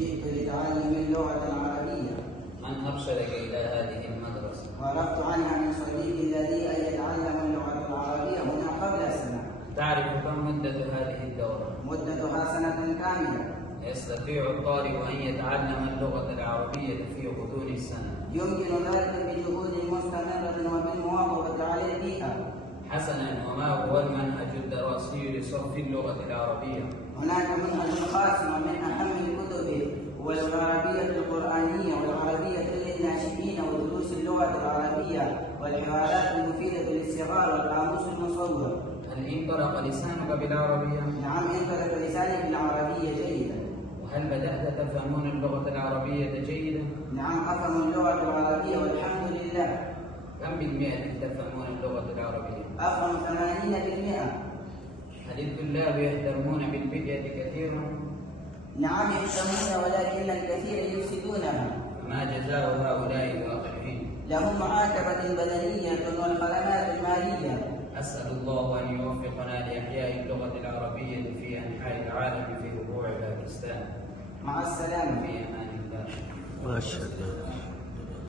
جئت لتعلم اللغة العربية. من أرشدك إلى هذه المدرسة؟ عرفت عنها من صديقي الذي يتعلم اللغة العربية هنا قبل سنة. تعرف كم مدة هذه الدورة؟ مدتها سنة كاملة. يستطيع الطالب أن يتعلم اللغة العربية في غضون السنة؟ يمكن ذلك بجهود مستمرة وبالمواظبة على البيئة. حسنا، وما هو المنهج الدراسي لصف اللغة العربية؟ هناك منهج خاص ومن أهم الكتب هو العربية القرآنية والعربية للناشئين ودروس اللغة العربية والحوارات المفيدة للصغار والقاموس المصور. هل انطلق لسانك بالعربية؟ نعم، انطلق لساني بالعربية جيدا. وهل بدأت تفهمون اللغة العربية جيدا؟ نعم، أفهم اللغة العربية والحمد لله. كم بالمئة تفهمون اللغة العربية؟ أفهم 80%. هل الطلاب يهتمون بالبدء كثيرا؟ نعم يهتمون، ولكن الكثير يفسدونها. ما جزاء هؤلاء الواقعين؟ لهم معاتبة بدنية والخدمات المالية. أسأل الله أن يوفقنا لإحياء اللغة العربية في أنحاء العالم في ربوع باكستان. مع السلامة. في أمان الله. ما شاء الله.